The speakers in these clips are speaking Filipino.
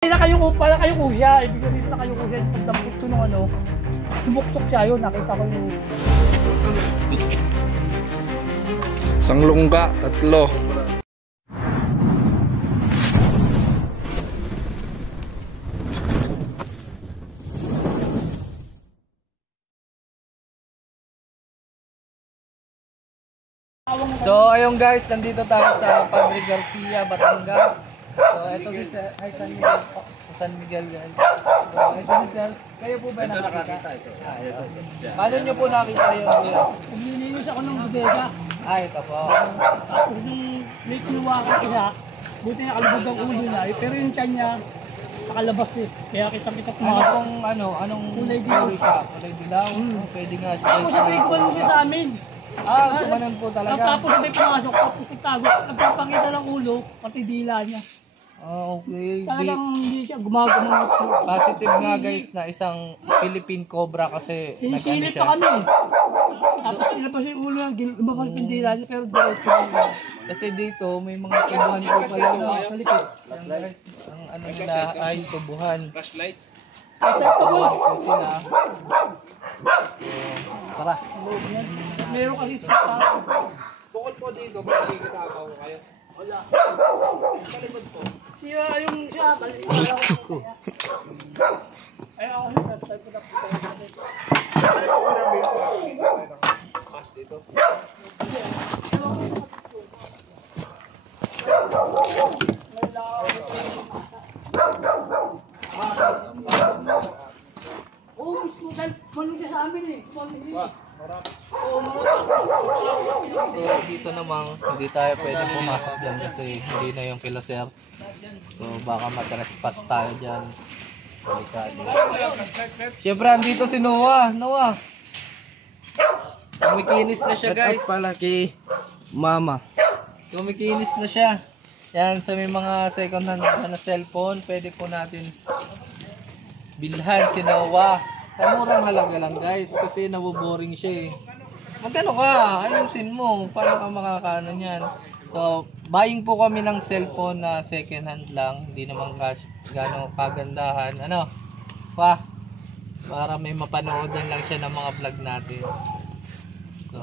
Para kayo kusya, ibig sabihin na kayo kusya, pagdampot ko nung ano, sumuktok siya yun, nakita ko yung... Isang lungga, tatlo. So ayun guys, nandito tayo sa Padre Garcia, Batangas. So ito ay San Miguel guys. So ito si Charles. Kayo po ba nakakita? Ito. Paano nyo po nakita yun? Nililinis ako ng bodega. Ito po. Tapos nung may kinuwakan isa, buti nakalubog ang ulo niya, pero yung tiyan niya, nakalabas eh. Kaya kitang-kita pumakas. Anong Kulay dilaw. Kulay dilaw? Pwede nga. Tapos nakuikuan mo siya sa amin. Kumanan po talaga. Tapos may pumasok, tapos nagtago, nagpapakita ng ulo, pati dila niya. Okay. Talagang hindi siya gumagumamot siya. Positive nga guys na isang Philippine Cobra kasi Sinisilip pa kami. Tapos ilabas yung ulo niya, lumabas yung dila niya, pero diretso niya. Kasi dito may mga tubuhan po kayo na palikid. Ang ano nila ay tubuhan. Flashlight. Tubuhan po sila. Tara. Meron kasi sa Bukod po dito, bakit kitataw ko kayo? wala. Siya yung siya, balik ko. Ay ako na, type ko na po tayo. Ano po unang base pass dito? Oo, mismo dahil manong siya sa amin eh. So dito namang hindi tayo pwede pumasok dyan kasi hindi na yung kila sir. So baka matrespass tayo dyan. Siyempre andito si Noah. Noah. Kumikinis na siya guys. Pala kay Mama. Kumikinis na siya. Yan sa may mga second hand na cellphone. Pwede po natin bilhan si Noah. Sa murang halaga lang guys. Kasi naboboring siya eh. Magkano ka? Ayusin mo. Paano ka makakaano niyan? So, buying po kami ng cellphone na second hand lang. Hindi naman gano'ng kagandahan. Ano? Para may mapanoodan lang siya ng mga vlog natin. So,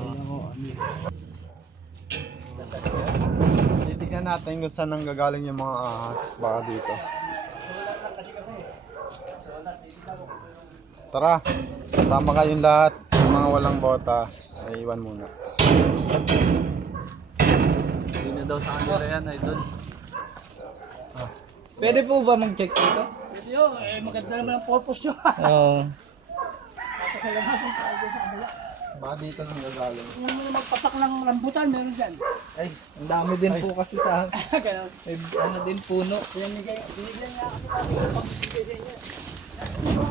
Titignan natin kung saan nanggagaling yung mga ahas. Baka dito. Tara, kasama kayong lahat. Yung mga walang bota, ay iwan muna. Hindi na daw sa kanila yan, idol. pwede po ba mag-check dito? Pwede yun, maganda naman ang purpose yun. Oo. Pasalamatan tayo dyan sa kabila. Baka dito nanggagaling. Kung mo magpatak ng rambutan, meron dyan. Ay, ang dami din po kasi sa Ganun. may ano din puno. Binigyan niya kasi kami ng pagbibigay sa inyo.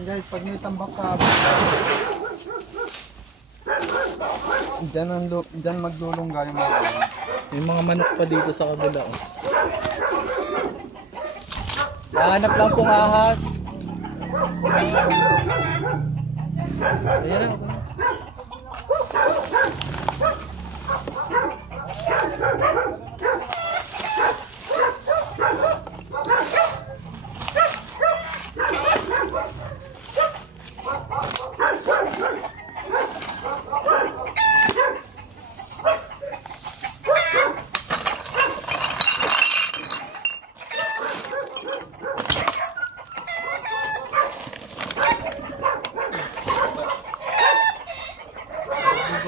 Guys, pag may tambak ka, dyan maglulungga yung mga ahas. May mga manok pa dito sa kabila. Oh. Hanap lang pong ahas. Ayan na.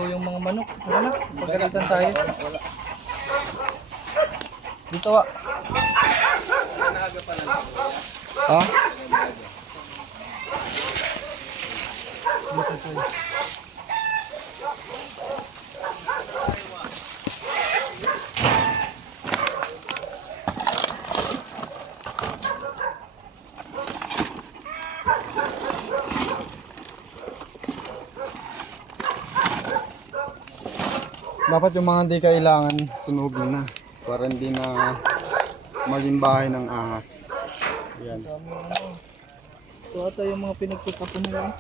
Yung mga manok. Ano na? Pagkalitan tayo. Dito wa. Ha? Dapat yung mga hindi kailangan sunugin na para hindi na maging bahay ng ahas. Yan. Ito ata yung mga pinagpuputol nila.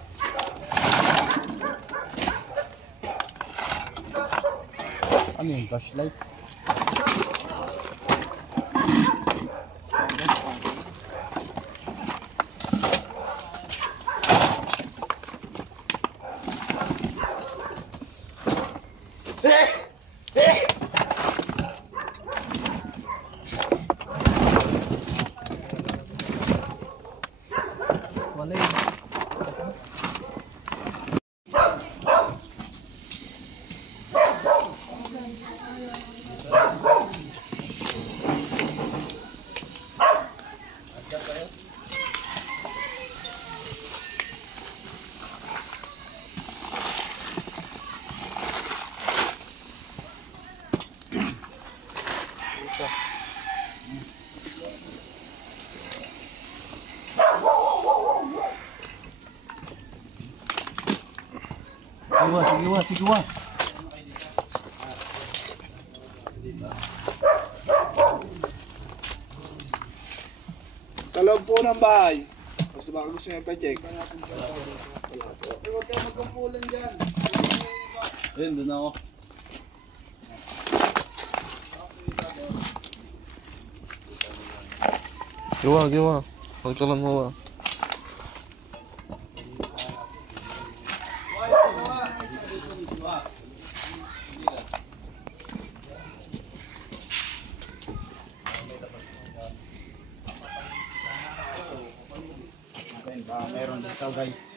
Ano yung flashlight? Wala yun. Sige wa. Sa loob po ng bahay. Gusto ba gusto nyo pa-check? Huwag kayo magkumpulan dyan. Ayun, doon ako. Gawa. Huwag ka lang gawa. Meron dito guys.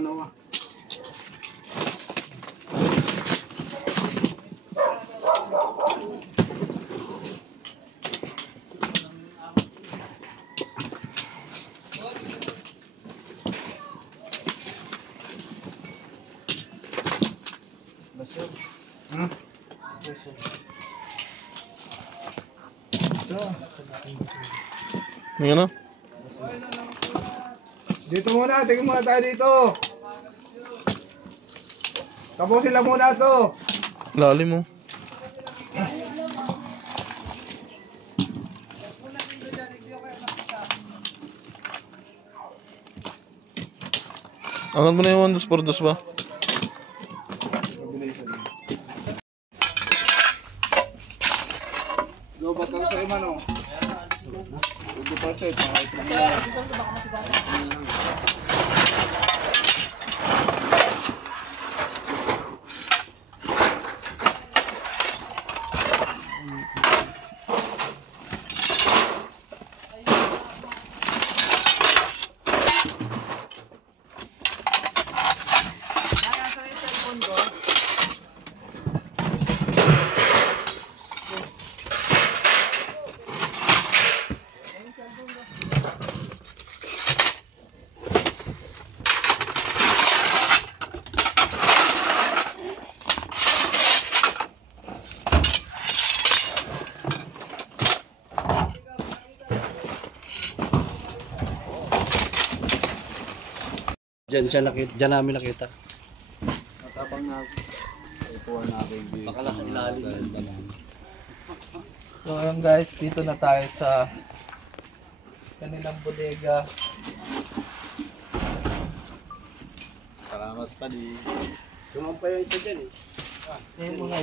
Nawa. Ngayon na? Dito muna, tingin muna tayo dito. Tapusin lang muna to. Lalim mo. Angat mo na yung 1 por 2 ba? Go back sa imano. 20%. Diyan namin nakita. Matapang na. Ituwa na ako yung Baka nasa ilalim. So ayun guys, dito na tayo sa kanilang bodega. Yung mga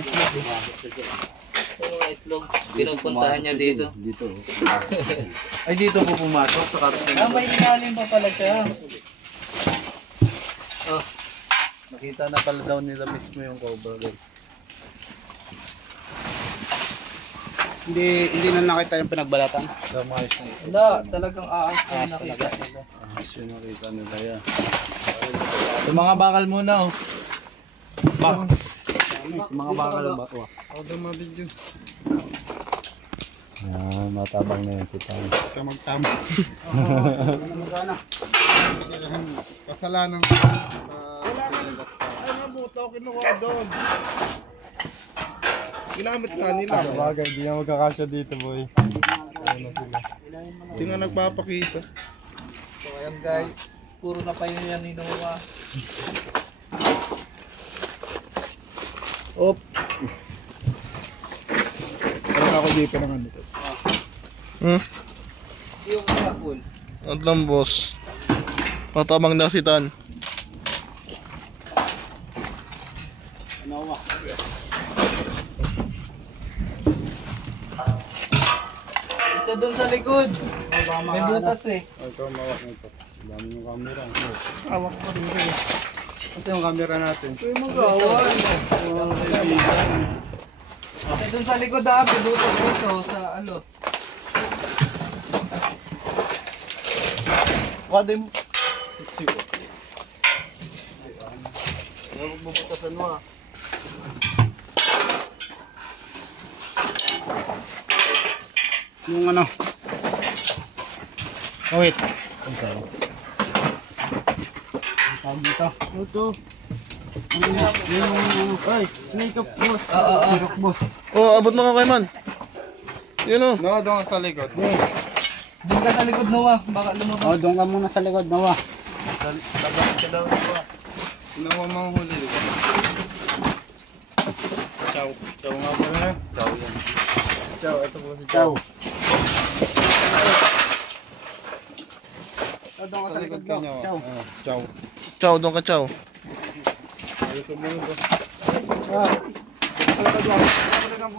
itlog, pinupuntahan niya dito. Ay, dito po pumasok sa karton. Ah, may ilalim pa pala siya. Oh, Nakita na pala daw nila mismo yung cobra. Hindi na nakita yung pinagbalatan. Damayos na yun. wala, talagang aas na nakita nila. Yung nakita nila yan. Sa mga bakal muna oh. Sa mga bakal ba? Ako daw mabidyo. Yan, matabang na yung kita. Kaya magtama. Kasalanan. Ay nga buta ko kinuha doon. Ginamit nga nila. Sa bagay, hindi na magkakasya dito, boy. Hindi nga nagpapakita. So ayan guys, puro na pa yun yan ni Noah. Op. Parang ako dito naman dito. Hmm? Yung careful. At lang, boss. Matamang nasitan. Isa dun sa likod. May butas eh. Ay, ito, mawak nito. Dami yung camera. Hawak ko rin ito. Ito yung camera natin. Isa dun sa likod may butas dito sa ano. Wade mo. Sige. Huwag mo butasan mo ah. Yung ano. Oh, wait. Tawag dito. Ito. Ay, snake of boss. Snake of boss. Oh, abot mo nga kay man. Yun oh. No, doon ka sa likod. Doon ka sa likod Noah, baka lumabas. Oh, doon ka muna sa likod, Noah. Labas ka daw ito ah. Sinawa mo ang huli. Ciao. Ciao nga pala. Ciao yan. Ciao, ito po si Ciao. Doon ka Sa likod ka niyo. Ciao. Ciao. Chow, doon ka chow. Ito mo ito.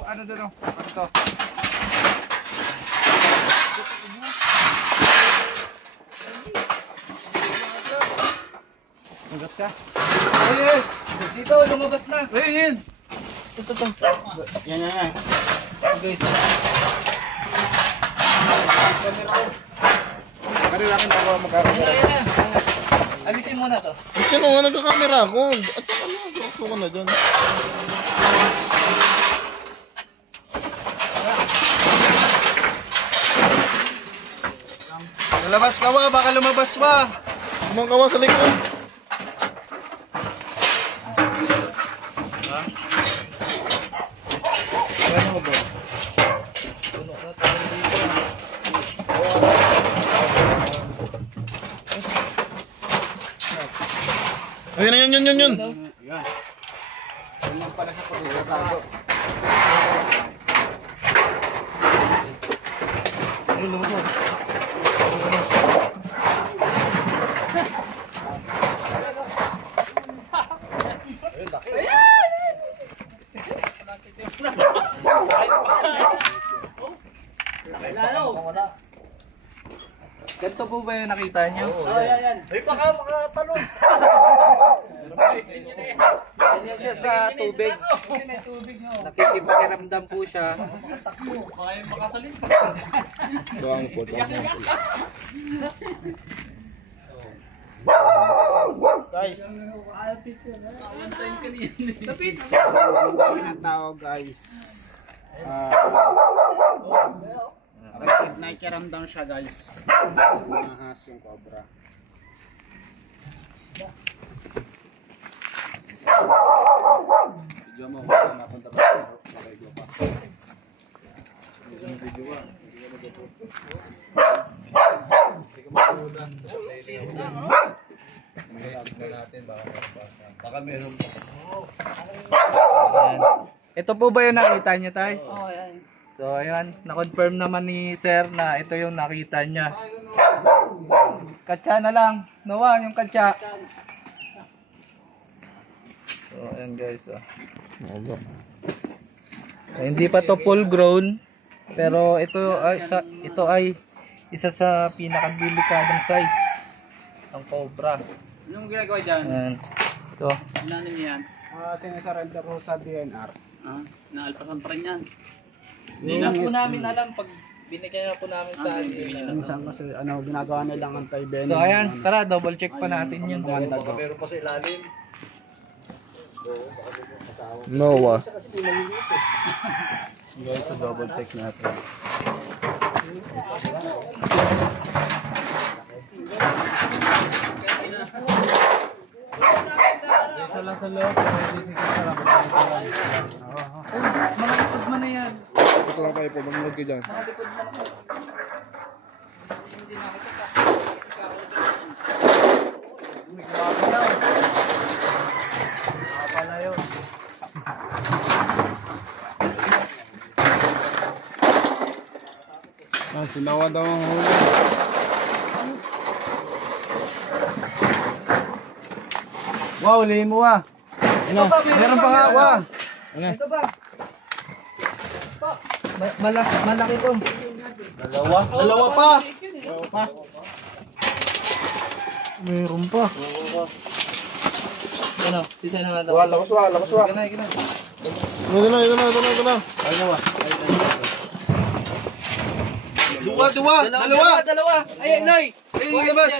Ano doon? Ano to? Magat ka? Ayun! Dito, lumabas na. Ayun! Ito to. Yan. Guys, Kari natin ako magkakaroon. ayan na. Alisin muna to. Ito nga, nagkakamera ako. At ano, gusto ko na dyan. Lalabas ka wa, baka lumabas wa. Kumangkawa sa likod. Puno na tayo dito. Ayun, yun. Yan. Yan pala sa pagkakaroon. Ganito po ba yung nakita niyo? Oh, yan. Ay, baka makatalon. Ganyan siya sa tubig. May tubig, no? Nakikipakiramdam po siya. Baka yung makasalit. Doang po. Guys, ang tawag guys. Nakikiramdam siya guys. Nahas yung cobra. Video mo kung napunta ba sa video pa. Video ba? Baka meron pa. Ito po ba yung nakita niya tayo? Oh, yan. So ayan, na-confirm naman ni Sir na ito yung nakita niya. Katsa na lang. Noah, yung katsa. So ayan guys. Hindi pa to full grown. Pero ito ay isa sa pinakadelikadong size ng cobra. Anong ginagawa dyan? Ayan. Ito. Ano niya yan? Sinesarenda ko sa DNR. Naalpasan pa rin yan. Hindi na po namin alam pag binigyan na po namin sa Minsan kasi ginagawa nilang anti-venom. So ayan, tara double check pa natin yun. Meron pa sa ilalim. Noah. Guys, so double check natin. Isa lang sa loob, pwede sige sa Mga likod mo na yan. Ito lang kayo po, manonood ka dyan. Sinawa daw ang huli. Wow, lihin mo ah. Meron pa nga ako ah. Ito ba? Malaki to. Dalawa pa. Meron pa. Ano? Sisa na natin. Lakas wa. Ito na. Dalawa. Ay, Noy. Ay, labas.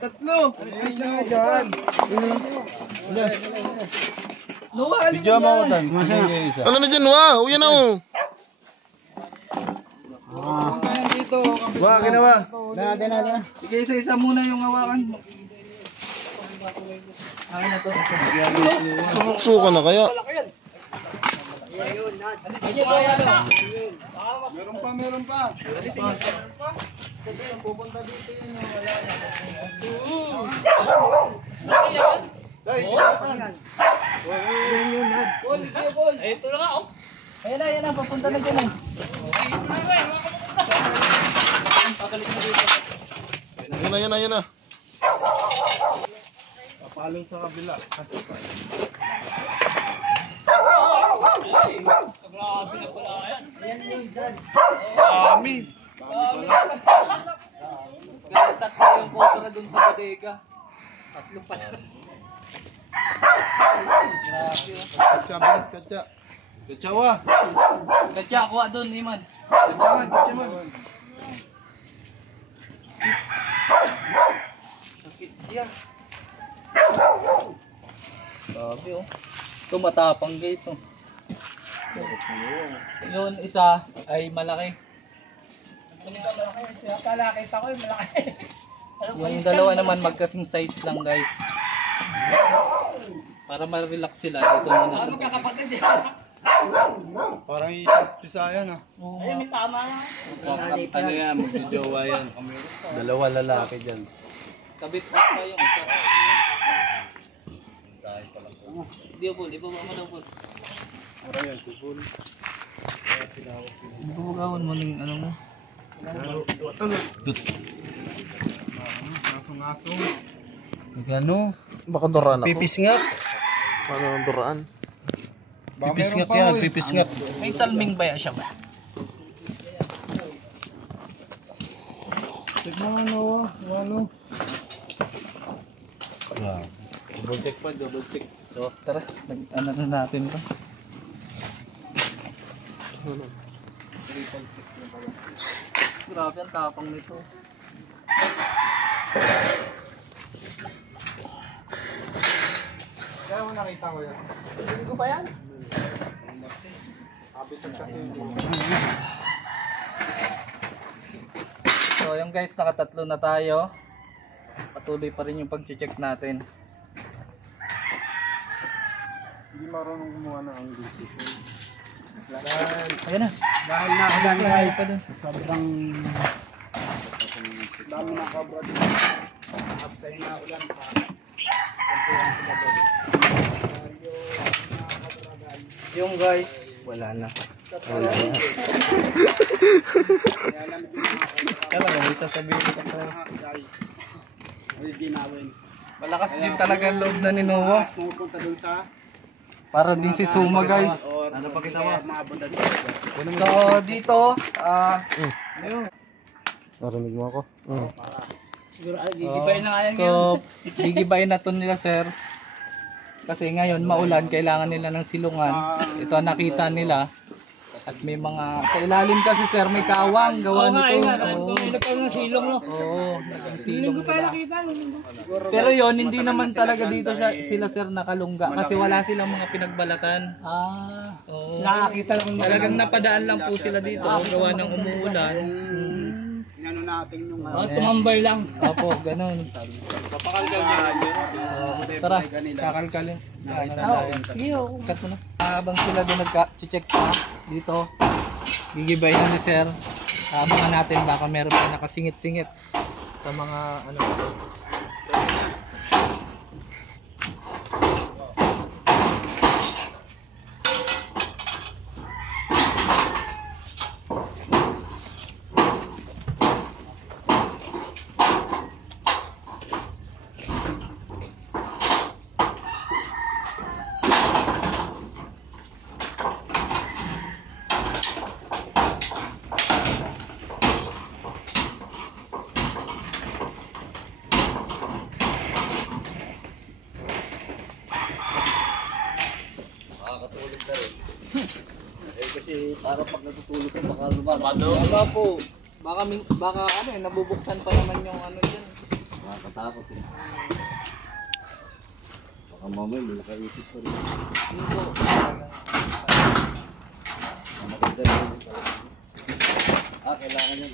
Tatlo. Noah, alin Video mo ako yan? tan. Ano na dyan? Wow, yan na oh. Wa, ginawa. Dana. Sige, isa-isa muna yung hawakan. Akin na to. Suka na kaya. Meron pa. Ito na nga oh. Ayan na, papunta na dyan eh. Yan na. Papaling sa kabila. Grabe na pala yan. Dami. Guys, tatlo yung cobra dun sa bodega. Grabe oh. Katsa. Katsawa. Katya, kuha dun, Iman. Katsawa. Sakit yan. Grabe oh. Ito matapang guys oh. Yun isa ay malaki. Nakita ko yung malaki. Yung dalawa naman magkasing size lang guys. Para ma-relax sila dito muna. Ano kakapatid yan? Parang isang pisayan ah. Ayun, may tama na. Ano yan, magjojowa yan. Dalawa lalaki dyan. Kabit ata yung isa. Hindi po, ibaba mo daw po. Ibabagawan mo ng ano mo. Ngasong-ngasong. Gano? Baka duraan ako. Pipis nga. Paano ang duraan? Pipis nga yan, Pipis nga. May salming ba siya ba? Tignan mo Noah. Walo. Double check. So, tara. Ano na natin to? Grabe ang tapang nito. Kaya mo nakita ko yan. Hindi ko pa yan. So, yung guys, nakatatlo na tayo. Patuloy pa rin yung pag-check natin. Hindi marunong gumawa ng English. Ayan na. Dahil na guys. Pa dun. Sobrang dami ng kabra dito. At sa inaulan pa. Yung guys, wala na. Talaga, may sasabihin ko pa. Ay ginawin. Malakas din talaga ang loob na ni Noah. Pupunta dun sa Para din si Suma guys. Ano pa kita mo? So dito, Narinig mo ako? Siguro, gigibayin na nga yan. so gigibayin na to nila sir. Kasi ngayon maulan, kailangan nila ng silungan. Ito ang nakita nila. At may mga, sa ilalim kasi sir, may kawang gawa Oo nga, yun nga. nito. Oo. Nagkaroon ng silong, no? Oo, naging Hindi silong ko pa nila. nakita. Pero yon hindi naman talaga dito sila sir nakalungga kasi wala silang mga pinagbalatan. Oo. Nakakita lang. Talagang napadaan lang po sila dito gawa ng umuulan. Inano natin yung Tumambay lang. Opo, ganun. Tara, kakalkalin. Ano na tayo. Sige, oo. Cut mo na. Habang sila doon nagka-check pa dito, gigibay na ni sir. Abangan natin baka meron pa nakasingit-singit sa mga ano. Baka po, baka ano nabubuksan pa naman yung ano diyan. Nakakatakot eh. Baka mamaya may nakaisip pa rin. Dito. Maganda rin. Kailangan yan.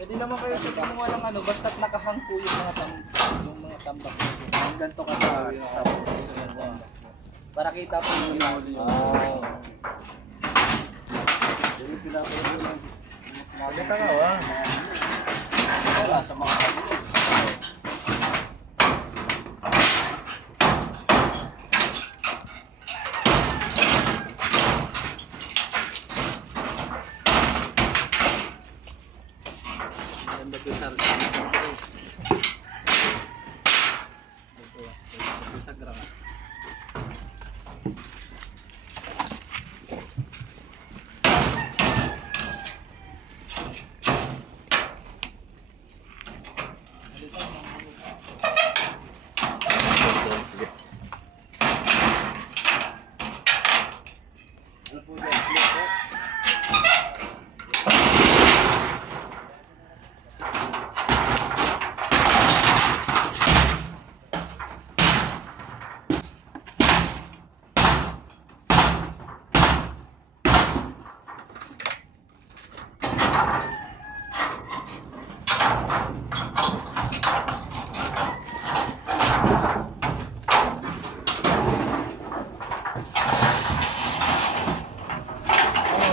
Pwede naman kayo kumuha ng ano, basta't nakahang po yung mga tambak. Ang ganito ka para kita po yung Maganda nga wa. wala sa mga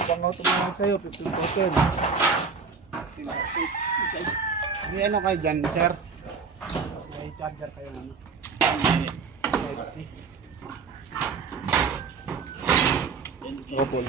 Pang-auto mo lang sa'yo, 15%. May ano kayo dyan, sir? May charger kayo ano? Opo.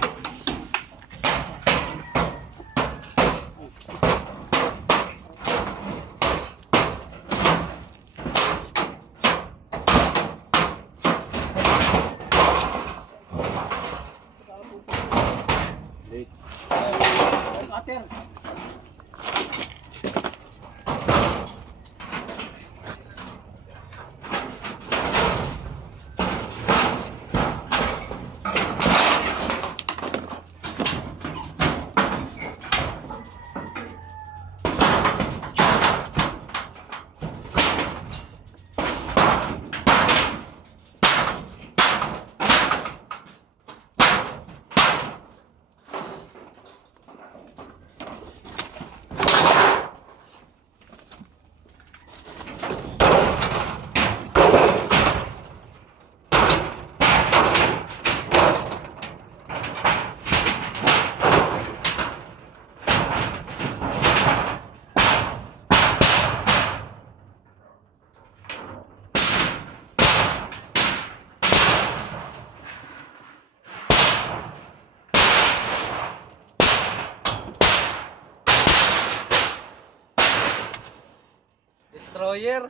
destroyer.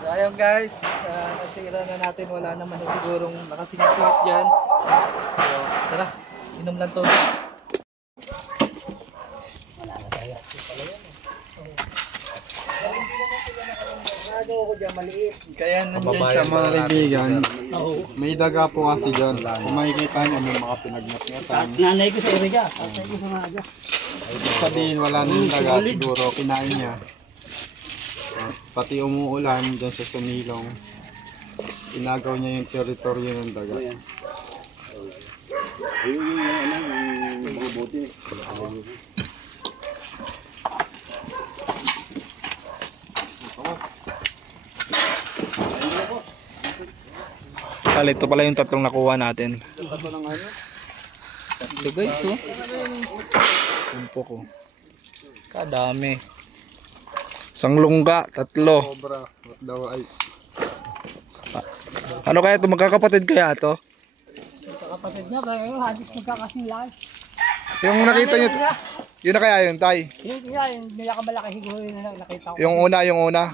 So ayun guys, nasira na natin, wala naman na sigurong nakasingkit dyan. So tara, inom lang to. Kaya nandiyan siya mga kaibigan. May daga po kasi dyan. Kung makikita nyo, may mga pinagmatngatan. Nanay ko sa Erika, tatay ko sa Maga. Sabihin wala na yung daga, siguro kinain niya. Pati umuulan, dyan siya sumilong. Inagaw niya yung teritoryo ng daga. Kala, ito pala yung tatlong nakuha natin. Ito guys, oh. Tumpo ko. Kadami. Isang lungga, tatlo. Cobra, what daw ay. Ano kaya ito? Magkakapatid kaya ito? Sa kapatid niya, kaya yung hadis magkakasilay. Yung nakita nyo, yun na kaya yun, tay? Yung kaya, yung nilakamalaki siguro yun na nakita ko. Yung una.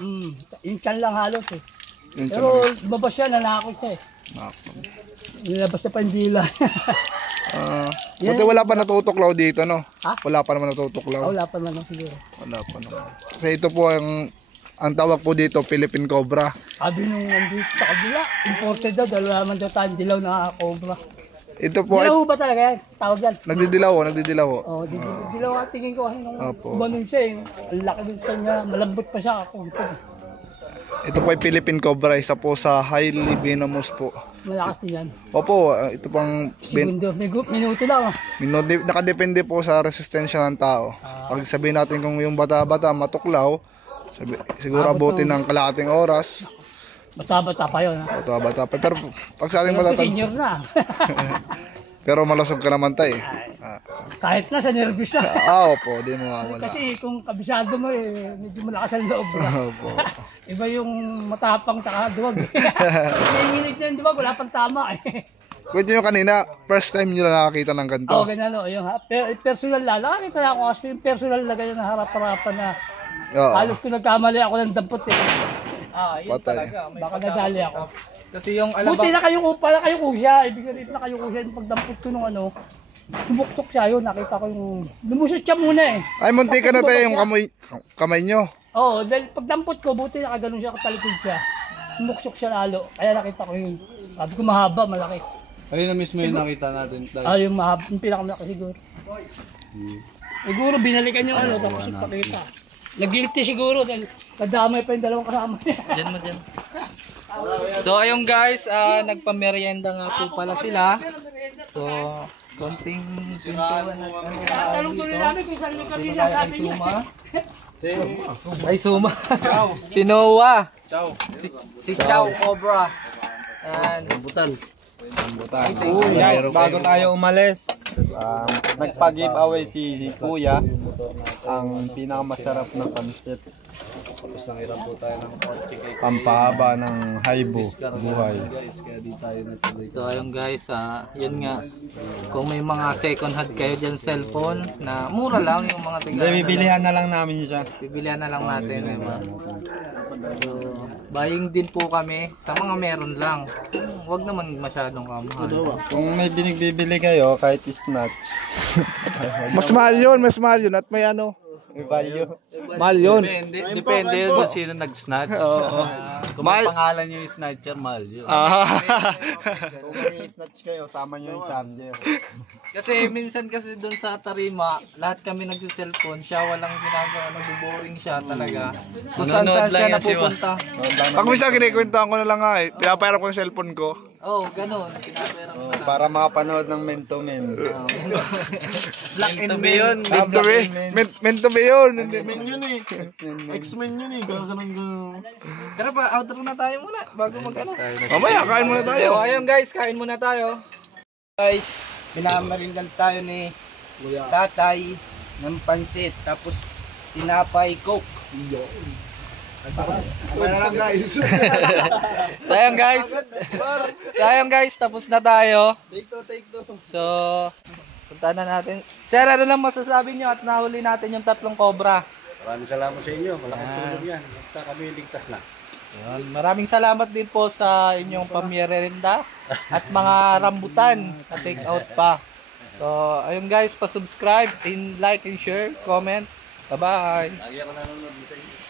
Yung tiyan lang halos eh. Yung Pero lumabas siya, nanakot siya eh. Nilabas sa pandila. Buti wala pa natutuklaw dito, no? Ha? Wala pa naman natutuklaw. Wala pa naman siguro. Wala pa naman. Kasi ito po ang tawag po dito, Philippine Cobra. Sabi nung nandito sa kabila, imported daw, dahil naman daw tayong dilaw na cobra. Ito po ay Dilaw ba talaga yan? Tawag yan. nagdidilaw. Oh, dilaw ang tingin ko kasi nung Opo. umanon siya eh. Ang laki ng kanya, malambot pa siya ako. Ito po ay Philippine Cobra, isa po sa highly venomous po. Malakas din yan. Opo, ito pang Segundo, minuto lang ah. nakadepende po sa resistensya ng tao. Pag sabihin natin kung yung bata-bata matuklaw, siguro abutin ng kalahating oras. Bata-bata pa yun ha. Bata-bata pa. Pero pag sa ating Pero matatag, senior na. pero malusog ka naman tayo. Kahit na sa nervous na. Opo, di mo mawala. Kasi kung kabisado mo eh, medyo malakas ang loob na. Opo. Iba yung matapang tsaka duwag. Nanginginig na yung duwag, wala pang tama eh. Kwento nyo kanina, first time nyo na nakakita ng ganito. Oo, ganyan o. Yung personal na. Nakakita na ako kasi yung personal na ganyan na harap-harapan na. Oo. Halos kung nagkamali ako ng dampot eh. Yun Patay. talaga. May Baka nadali ako. Kasi yung Buti alabang... na kayo kusya. Ibig sabihin na kayo kusya yung pagdampot ko nung ano. Sumuktok siya yun. Nakita ko yung... Lumusot siya muna eh. Ay, munti ka na tayo yung kamay nyo. Oo, dahil pagdampot ko, buti nakaganon siya, katalikod siya. Sumuksok siya lalo. Kaya nakita ko yun. Sabi ko mahaba, malaki. Ayun na mismo yung nakita natin. Yung mahaba, yung pinakamalaki siguro. Siguro binalikan yung ano, tapos ipakita. Nag-guilty siguro dahil kadamay pa yung dalawang kasama niya. Diyan mo dyan. So ayun guys, nagpamerienda nga po pala sila. So, konting pintuan at ano Tanong tuloy namin kung saan yung Dito kanila tayo sabi kay niya. Suma. Ay, Suma. Si Noah. Si Chow Cobra. Yan. Butan. Guys, bago tayo umalis, nagpa-giveaway si Kuya ang pinakamasarap na pancit. Tapos nangiram po tayo ng konti kay Pampahaba ng haibo buhay. guys. Kaya di tayo natuloy. So ayun guys, yun nga. Kung may mga second hand kayo dyan cellphone na mura lang yung mga tignan. Hindi, bibilihan na lang namin siya. Bibilihan na lang natin, diba? So, buying din po kami sa mga meron lang. Huwag naman masyadong kamahal. Kung may binigbibili kayo, kahit snatch, Mas mahal yun at may ano. may value. Mahal yun. Depende yun kung sino nag-snatch. Kung may pangalan nyo yung snatcher, mahal yun. Kung may snatch kayo, sama nyo yung charger. Kasi minsan kasi doon sa Tarima, lahat kami nagsi-cellphone, siya walang ginagawa, nagbo-boring siya talaga. Kung saan Nanonood siya lang yan si napupunta. Pag minsan kinikwentuhan ko na lang nga eh. Pinapayaran ko yung cellphone ko. Oh, ganun. Pinaperam ko na. Para makapanood ng men to men. Black and Ito ba Mail. yun? Meant to be. Meant to be yun. X-Men yun eh. X-Men yun eh. Tara pa, outro na tayo muna bago mag-ano. Mamaya, kain muna tayo. So, ayun guys, kain muna tayo. Guys, pinamarindan tayo ni tatay ng pansit, tapos tinapay, coke. So, ayun guys, tapos na tayo. Take two. So, punta na natin. Sir, ano lang masasabi nyo at nahuli natin yung tatlong cobra? Maraming salamat sa inyo. Malaking tulong yan. Basta kami ligtas na. Yun. Maraming salamat din po sa inyong pamiyerenda at mga rambutan na take out pa. So, ayun guys, pa-subscribe, like and share, comment. Bye-bye. Lagi ako nanonood sa inyo.